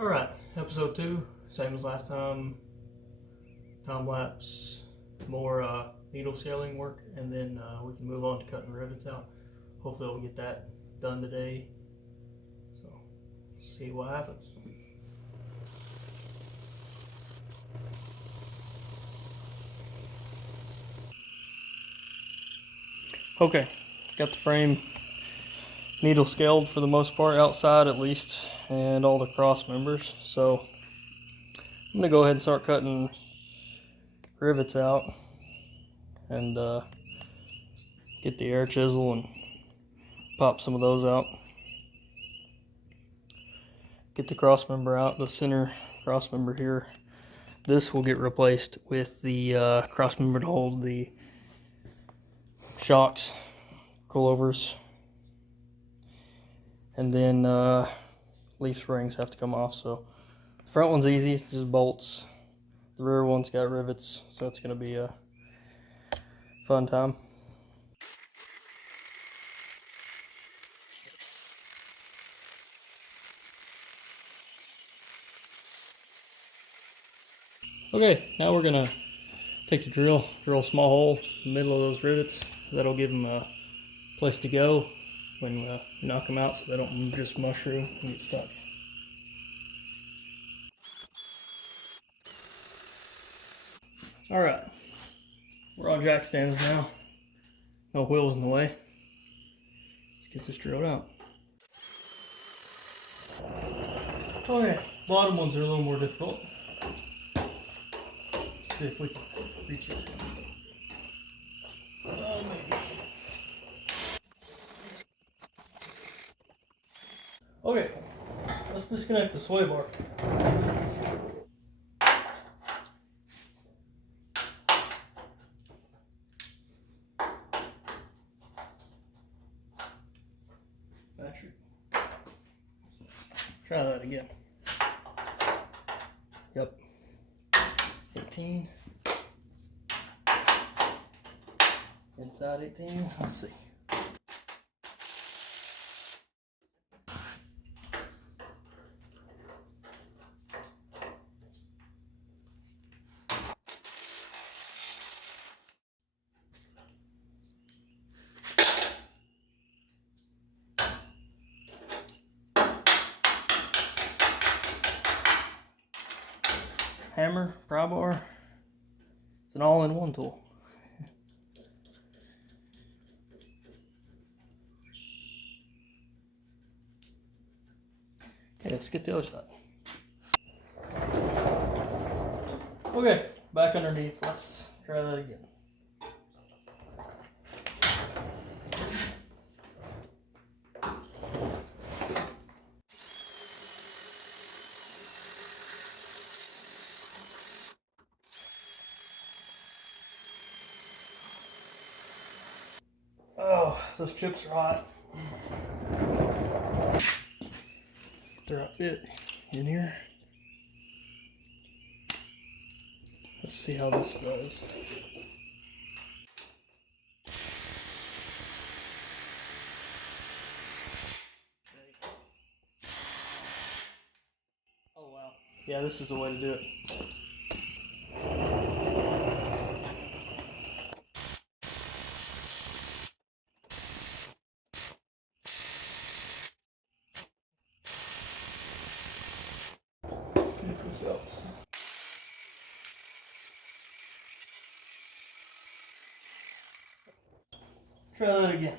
Alright, episode 2, same as last time. Time lapse, more needle scaling work, and then we can move on to cutting rivets out. Hopefully we'll get that done today. So, see what happens. Okay, got the frame needle scaled for the most part, outside at least, and all the cross members. So I'm gonna go ahead and start cutting rivets out and get the air chisel and pop some of those out. Get the cross member out, the center cross member here. This will get replaced with the cross member to hold the shocks, coilovers, and then leaf springs have to come off. So the front one's easy, it's just bolts. The rear one's got rivets, so it's gonna be a fun time. Okay, now we're gonna take the drill a small hole in the middle of those rivets. That'll give them a place to go when we knock them out, so they don't just mushroom and get stuck. All right, we're on jack stands now. No wheels in the way. Let's get this drilled out. Okay, bottom ones are a little more difficult. Let's see if we can reach it. Oh, maybe. Okay, let's disconnect the sway bar. Battery. Try that again. Yep. 18. Inside 18. Let's see. Hammer, pry bar. It's an all-in-one tool. Okay, let's get the other side. Okay, back underneath. Let's try that again. Oh, those chips are hot. They're a bit in here. Let's see how this does. Oh wow. Yeah, this is the way to do it. Let's see if this helps. Try that again.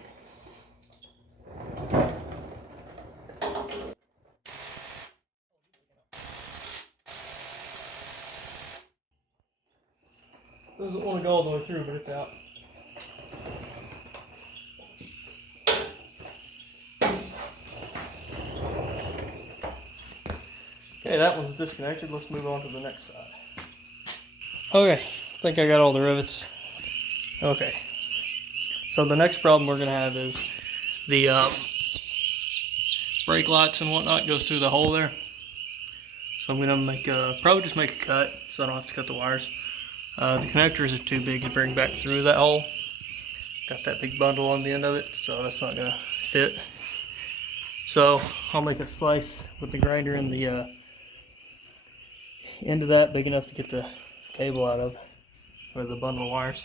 Doesn't want to go all the way through, but it's out. Okay, that one's disconnected. Let's move on to the next side. Okay, I think I got all the rivets. Okay, so the next problem we're gonna have is the brake lights and whatnot goes through the hole there. So I'm gonna probably just make a cut so I don't have to cut the wires. The connectors are too big to bring back through that hole. Got that big bundle on the end of it, so that's not gonna fit. So I'll make a slice with the grinder and the end of that big enough to get the cable out of, or the bundle of wires.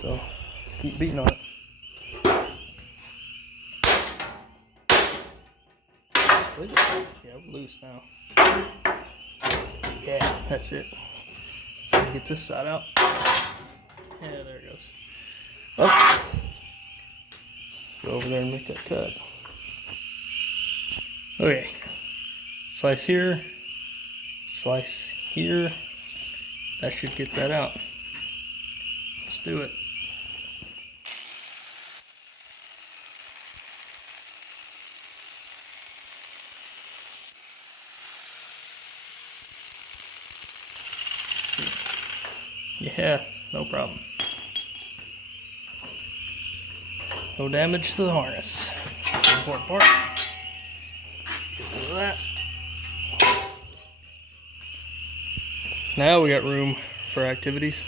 So let's keep beating on it. Yeah, we're loose now. Yeah, that's it. Get this side out. Yeah, there it goes. Oh. Go over there and make that cut. Okay. Slice here. Slice here. That should get that out. Let's do it. Yeah, no problem. No damage to the harness. That's the important part. Get rid of that. Now we got room for activities.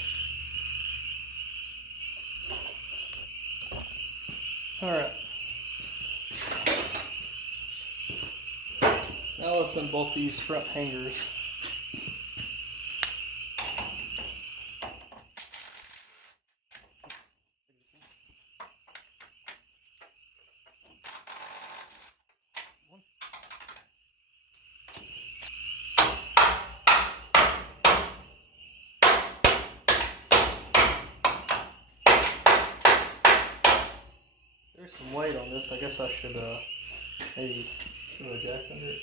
Alright. Now let's unbolt these front hangers. There's some weight on this. I guess I should maybe throw a jack under it.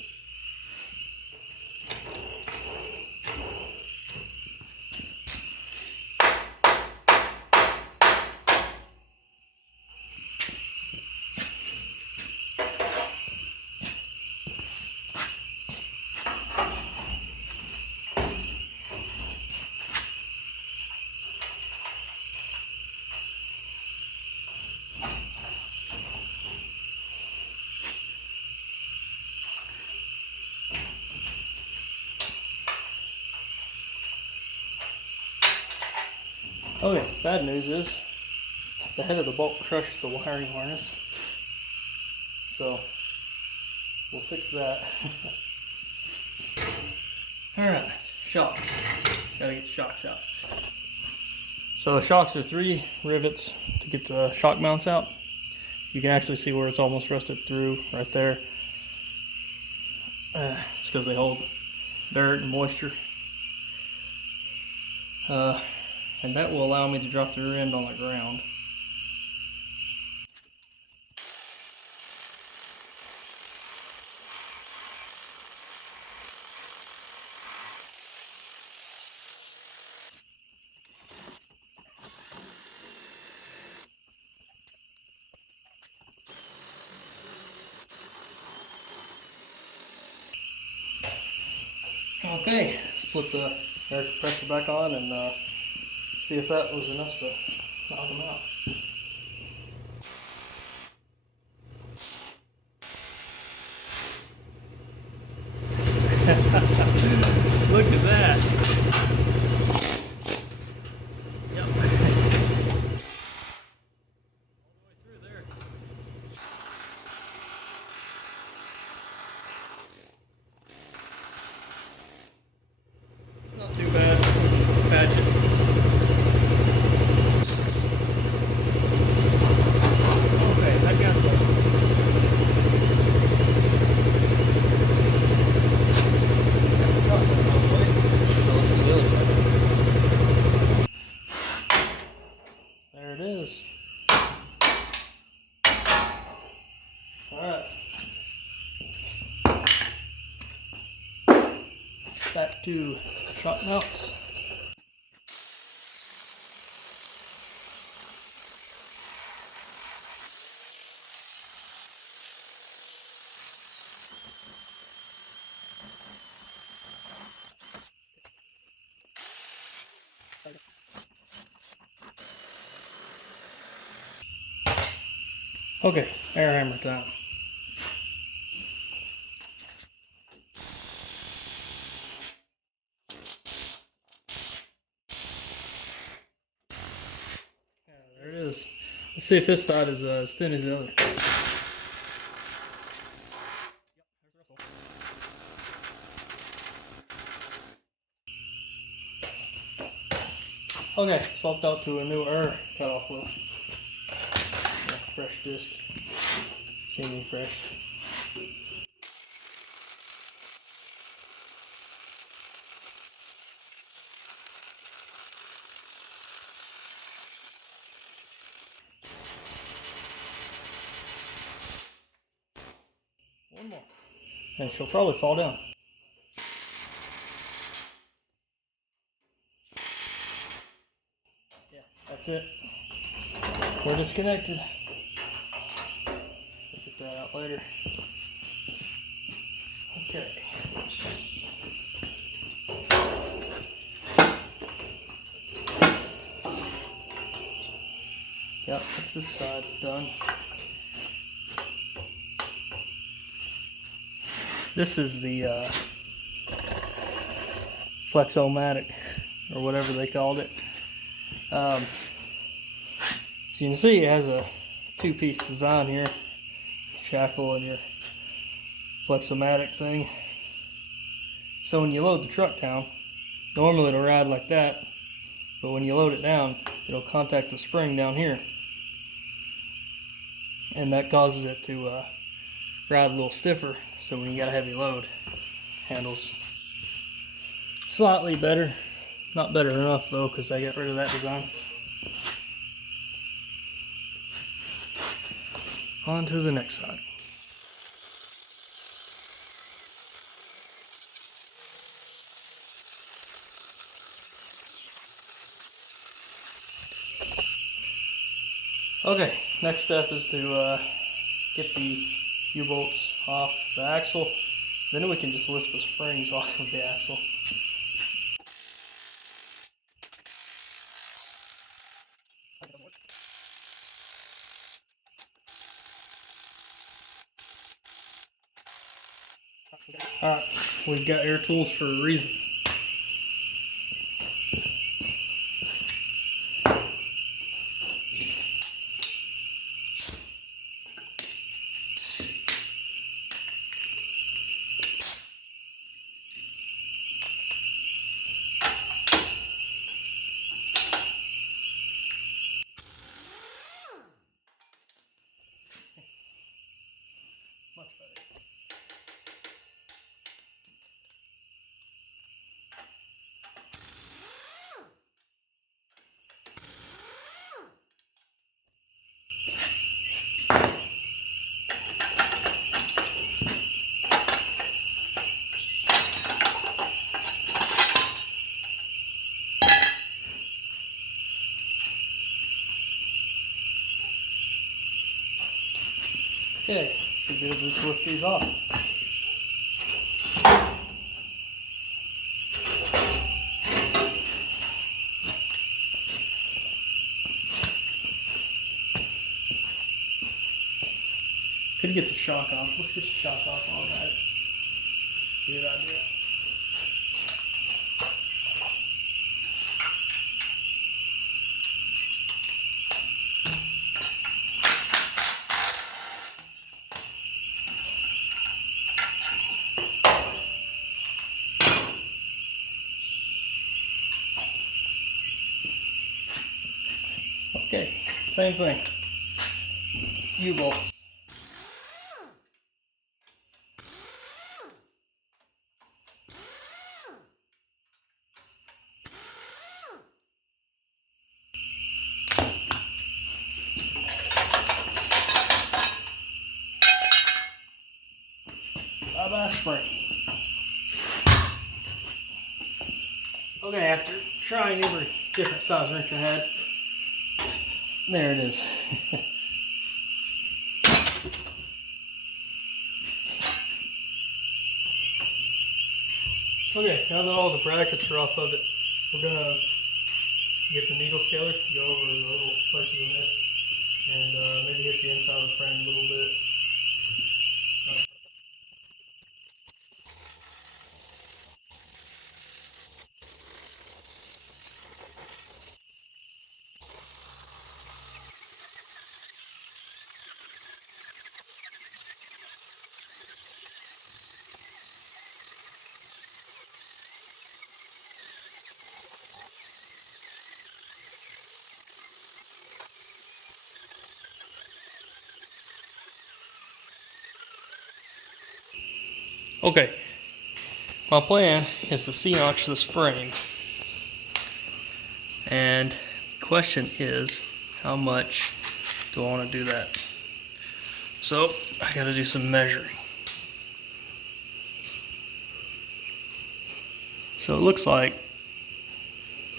Okay, bad news is the head of the bolt crushed the wiring harness, so we'll fix that. Alright, shocks. Gotta get the shocks out. So shocks are 3 rivets to get the shock mounts out. You can actually see where it's almost rusted through right there. It's because they hold dirt and moisture. And that will allow me to drop the rear end on the ground. Okay, let's flip the air compressor back on and see if that was enough to knock them out. Look at that. Yep. All the way through there. Not too bad. Patch it. Okay, I got that. There it is. Alright. Back to shock mounts. Okay, air hammer time. Yeah, there it is. Let's see if this side is as thin as the other. Okay, swapped out to a new cutoff wheel. Fresh disc. Seeming fresh. One more. And she'll probably fall down. Yeah, that's it. We're disconnected. We'll get that out later. Okay. Yep, that's this side done. This is the Flexomatic, or whatever they called it. So you can see it has a two-piece design here. Shackle and your Flexomatic thing. So when you load the truck down, normally it'll ride like that, but when you load it down, it'll contact the spring down here. And that causes it to ride a little stiffer, so when you got a heavy load, handles slightly better. Not better enough though, because I got rid of that design. On to the next side. Okay, next step is to get the U-bolts off the axle. Then we can just lift the springs off of the axle. Alright, we've got air tools for a reason. Much better. Okay, should be able to just lift these off. Could get the shock off. Let's get the shock off on that. It's a good idea. Okay, same thing. U-bolts. Bye-bye spring. Okay, after trying every different size wrench I had, there it is. Okay, now that all the brackets are off of it, we're gonna get the needle scaler, go over the little places in this, and maybe hit the inside of the frame a little bit. Okay, my plan is to C-notch this frame. And the question is, how much do I want to do that? So, I gotta do some measuring. So it looks like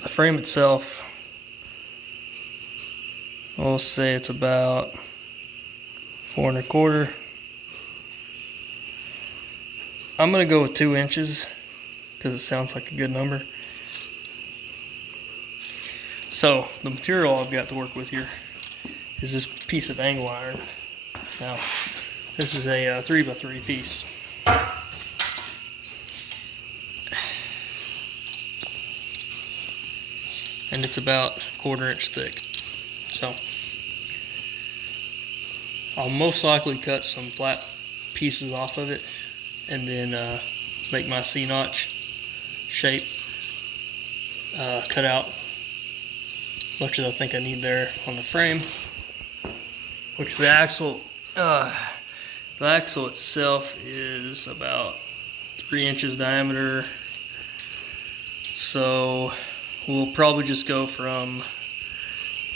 the frame itself, we'll say it's about 4¼ I'm gonna go with 2 inches because it sounds like a good number. So the material I've got to work with here is this piece of angle iron. Now this is a 3x3 piece. And it's about 1/4 inch thick. So I'll most likely cut some flat pieces off of it and then make my C-notch shape, cut out much as I think I need there on the frame, which the axle itself is about 3 inches diameter. So we'll probably just go from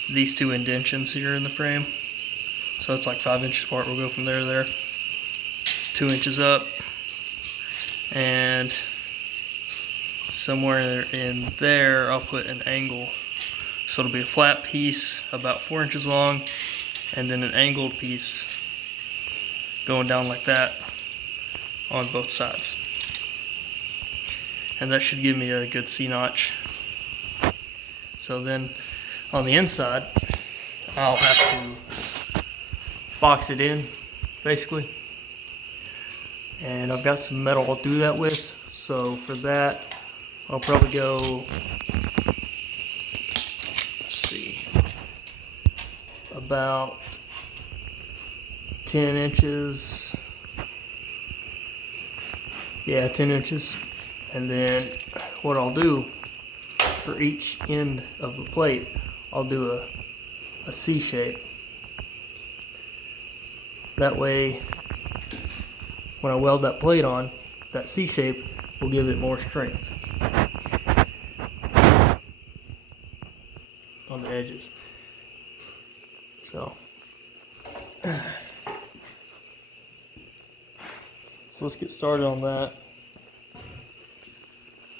these 2 indentions here in the frame. So it's like 5 inches apart. We'll go from there to there, 2 inches up, and somewhere in there I'll put an angle. So it'll be a flat piece about 4 inches long, and then an angled piece going down like that on both sides. And that should give me a good C-notch. So then on the inside, I'll have to box it in, basically. And I've got some metal I'll do that with. So for that, I'll probably go, let's see, about 10 inches. Yeah, 10 inches. And then what I'll do for each end of the plate, I'll do a C shape. That way, when I weld that plate on, that C shape will give it more strength on the edges. So let's get started on that.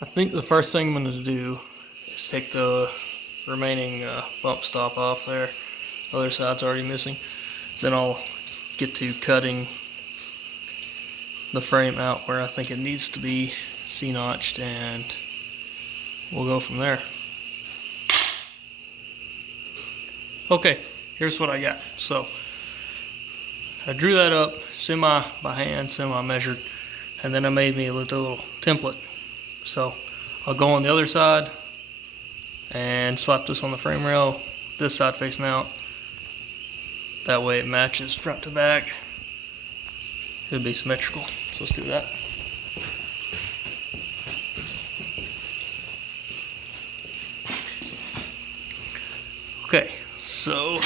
I think the first thing I'm going to do is take the remaining bump stop off there. The other side's already missing. Then I'll get to cutting the frame out where I think it needs to be C-notched, and we'll go from there. Okay, here's what I got. So I drew that up semi by hand, semi measured, and then I made me a little template. So I'll go on the other side and slap this on the frame rail, this side facing out. That way it matches front to back. It'll be symmetrical. So let's do that. Okay, so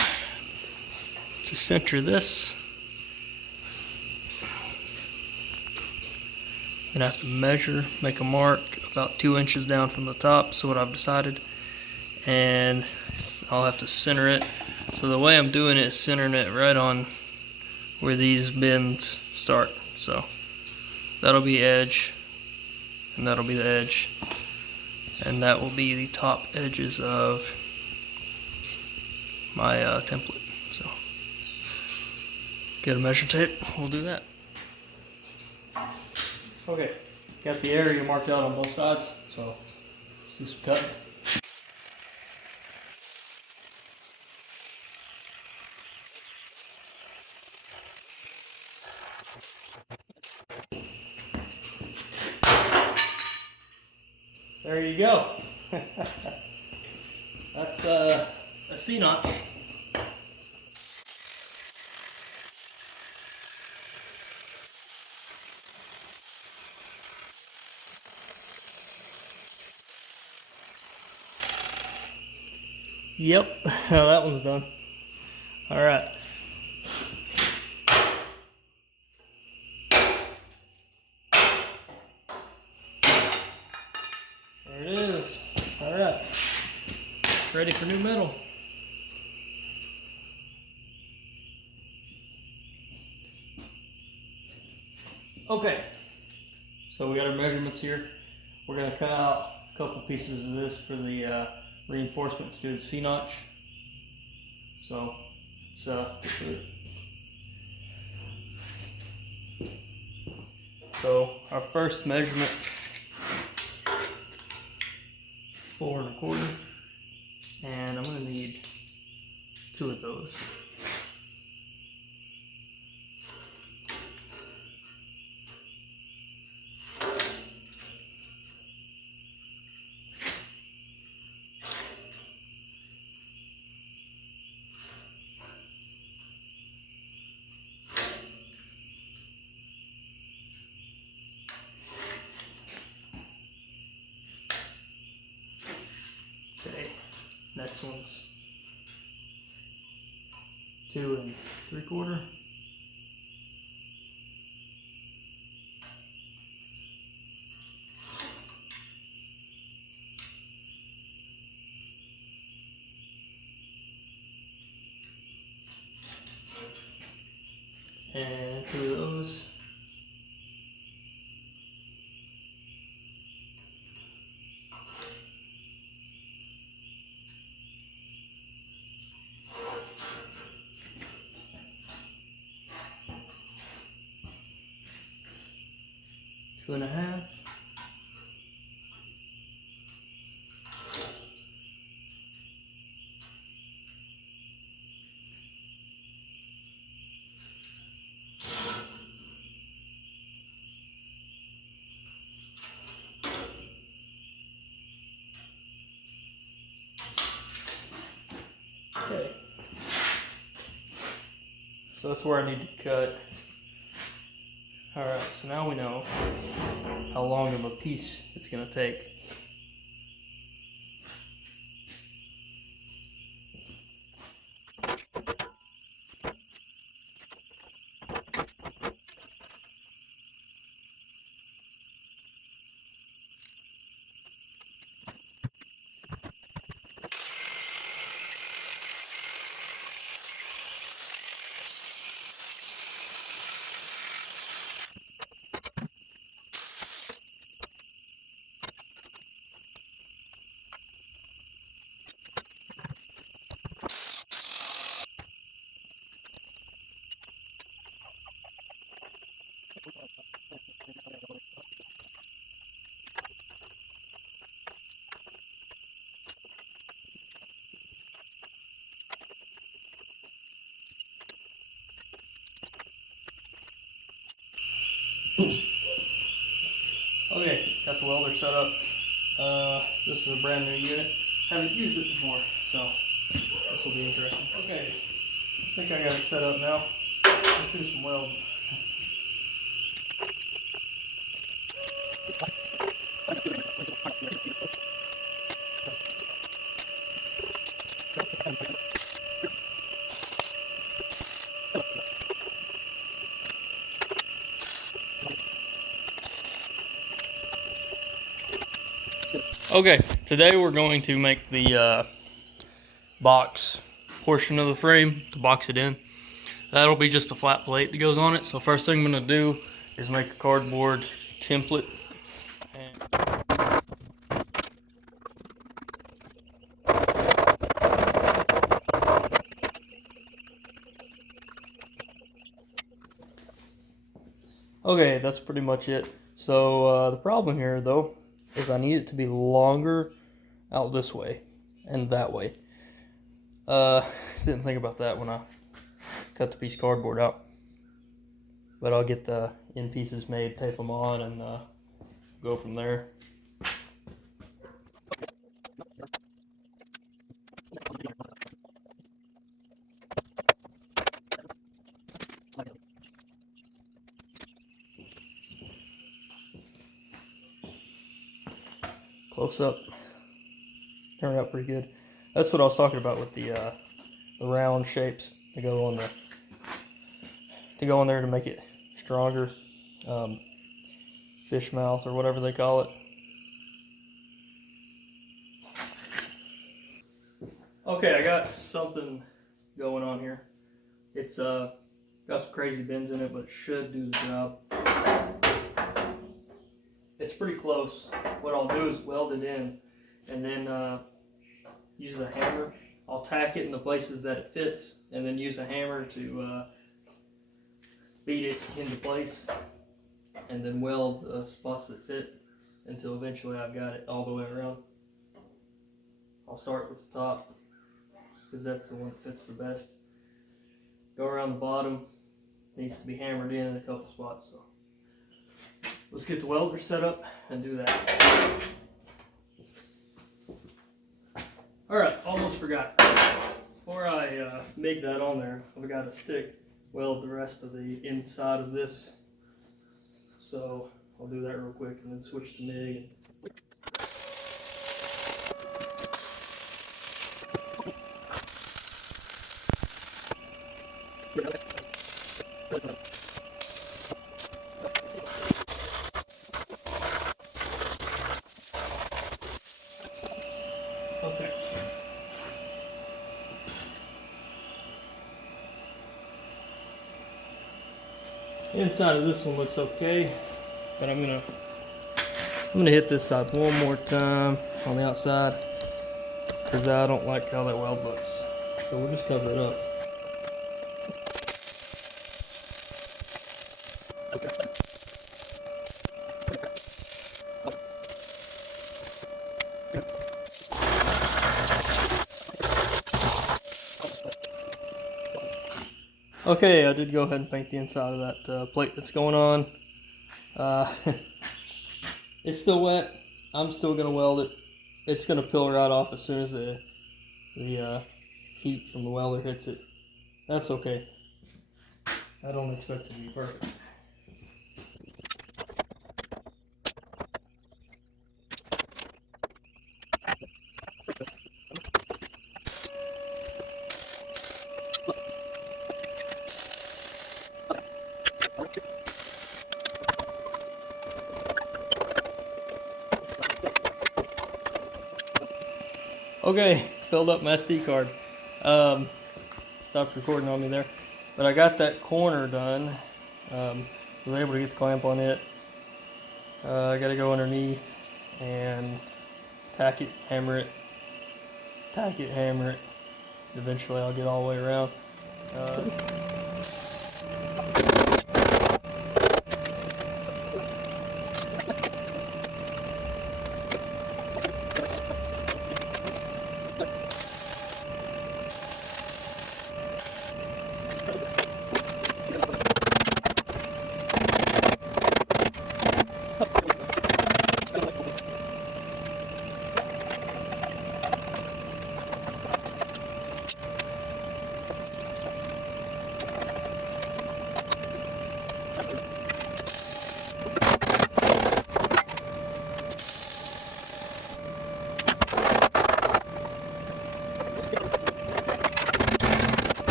to center this, I'm gonna have to measure, make a mark about 2 inches down from the top. So what I've decided, and I'll have to center it. So the way I'm doing it is centering it right on where these bends start. So that'll be edge, and that'll be the edge, and that will be the top edges of my template. So get a measure tape, we'll do that. Okay, got the area marked out on both sides, so let's do some cutting. There you go. That's a C-notch. Yep, that one's done. All right. it is. All right, ready for new metal. Okay, so we got our measurements here. We're gonna cut out a couple pieces of this for the reinforcement to do the C-notch. So let's get to it. So our first measurement, 4 1/4, and I'm gonna need 2 of those. Okay, next one's 2 3/4. And 2 of those. Two and a half. Okay. So that's where I need to cut. Alright, so now we know how long of a piece it's going to take. Okay, got the welder set up. This is a brand new unit. Haven't used it before, so this will be interesting. Okay, I think I got it set up now. Let's do some weld. Okay, today we're going to make the box portion of the frame to box it in. That'll be just a flat plate that goes on it. So first thing I'm going to do is make a cardboard template. Okay, that's pretty much it. So the problem here though is I need it to be longer out this way and that way. Didn't think about that when I cut the piece of cardboard out. But I'll get the end pieces made, tape them on, and go from there. Close up. Turned out pretty good. That's what I was talking about with the round shapes to go on there to make it stronger. Fish mouth or whatever they call it. got something going on here. It's got some crazy bends in it, but it should do the job. It's pretty close. What I'll do is weld it in, and then use a hammer. I'll tack it in the places that it fits, and then use a hammer to beat it into place, and then weld the spots that fit until eventually I've got it all the way around. I'll start with the top because that's the one that fits the best. Go around the bottom. Needs to be hammered in a couple spots. So let's get the welder set up and do that. Alright, almost forgot. Before I MIG that on there, I've got to stick weld the rest of the inside of this. So I'll do that real quick and then switch to MIG. Okay. Inside of this one looks okay, but I'm gonna hit this side one more time on the outside because I don't like how that weld looks. So we'll just cover it up. Okay, I did go ahead and paint the inside of that plate that's going on. It's still wet. I'm still going to weld it. It's going to peel right off as soon as the heat from the welder hits it. That's okay. I don't expect it to be perfect. Okay, filled up my SD card. Stopped recording on me there. But I got that corner done. Was able to get the clamp on it. I gotta go underneath and tack it, hammer it, tack it, hammer it. Eventually I'll get all the way around.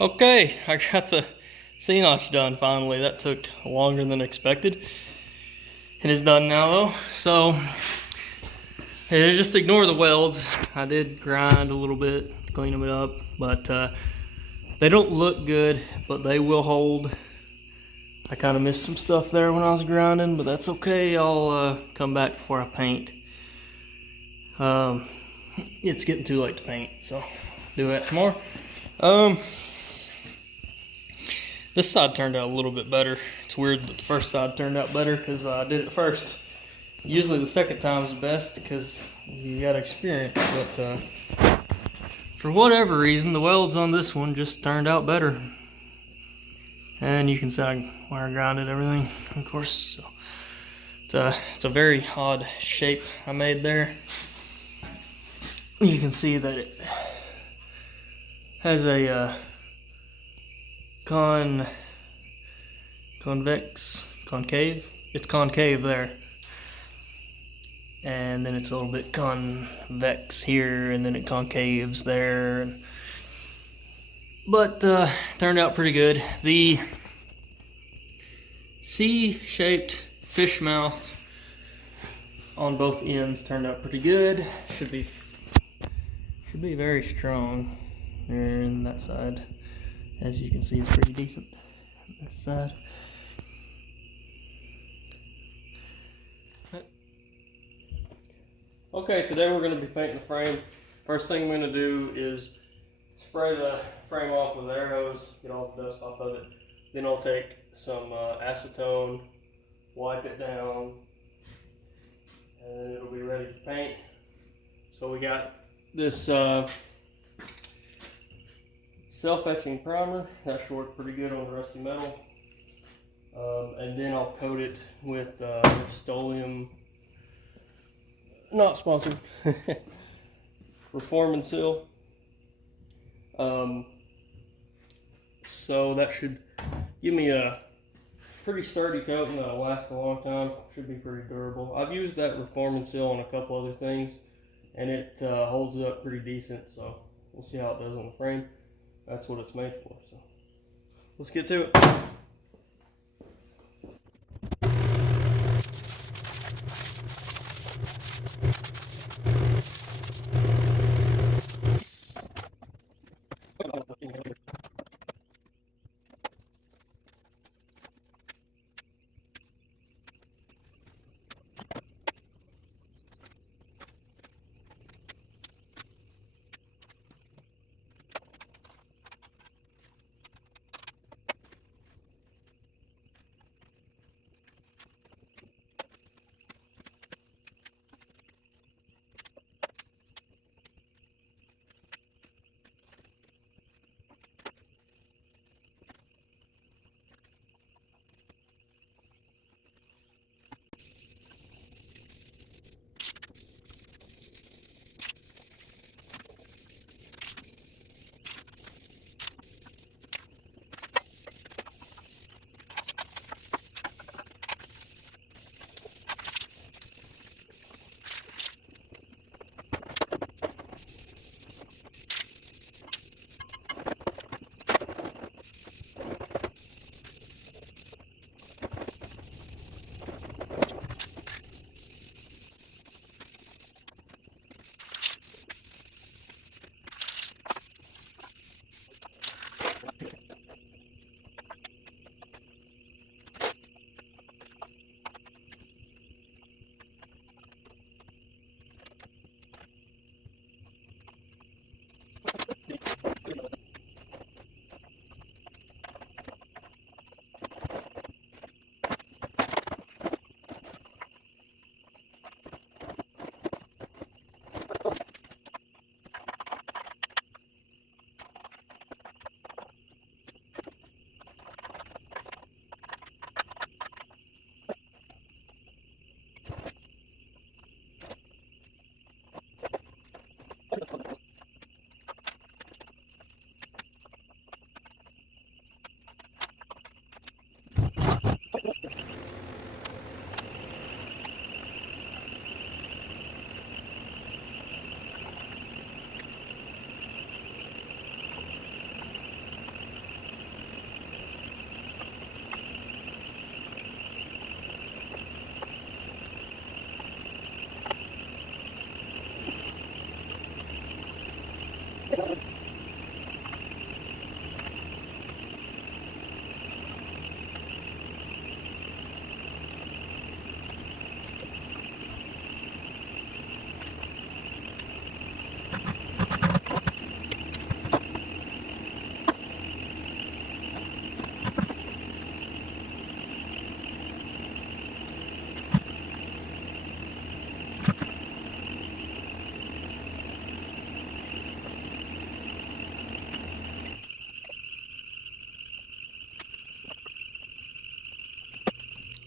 Okay, I got the C-notch done finally. That took longer than expected. It is done now though, so just ignore the welds. I did grind a little bit, clean them up, but they don't look good, but they will hold. I kind of missed some stuff there when I was grinding, but that's okay. I'll come back before I paint. It's getting too late to paint, so do that tomorrow. This side turned out a little bit better. It's weird that the first side turned out better because I did it first. Usually the second time is the best because you got experience, but for whatever reason, the welds on this one just turned out better. And you can see I wire grinded everything, of course. So it's a very odd shape I made there. You can see that it has a concave. It's concave there, and then it's a little bit convex here, and then it concaves there. And but turned out pretty good. The C-shaped fish mouth on both ends turned out pretty good. Should be very strong. And that side, as you can see, is pretty decent. This side. Okay, today we're going to be painting the frame. First thing I'm going to do is spray the frame off with an air hose, get all the dust off of it. Then I'll take some acetone, wipe it down, and it'll be ready for paint. So we got this self-etching primer. That should work pretty good on the rusty metal. And then I'll coat it with Rust-Oleum, not sponsored, Reform and Seal. So that should give me a pretty sturdy coating that'll last a long time. Should be pretty durable. I've used that Reform and Seal on a couple other things, and it holds up pretty decent. So we'll see how it does on the frame. That's what it's made for. So let's get to it.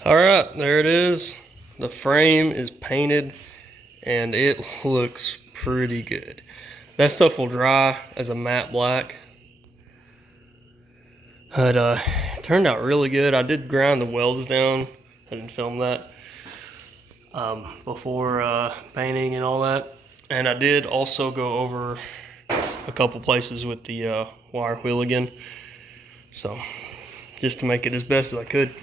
All right, there it is. The frame is painted and it looks pretty good. That stuff will dry as a matte black. But it turned out really good. I did grind the welds down. I didn't film that before painting and all that. And I did also go over a couple places with the wire wheel again. So just to make it as best as I could.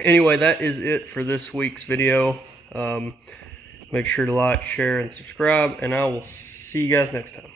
Anyway, that is it for this week's video. Make sure to like, share, and subscribe, and I will see you guys next time.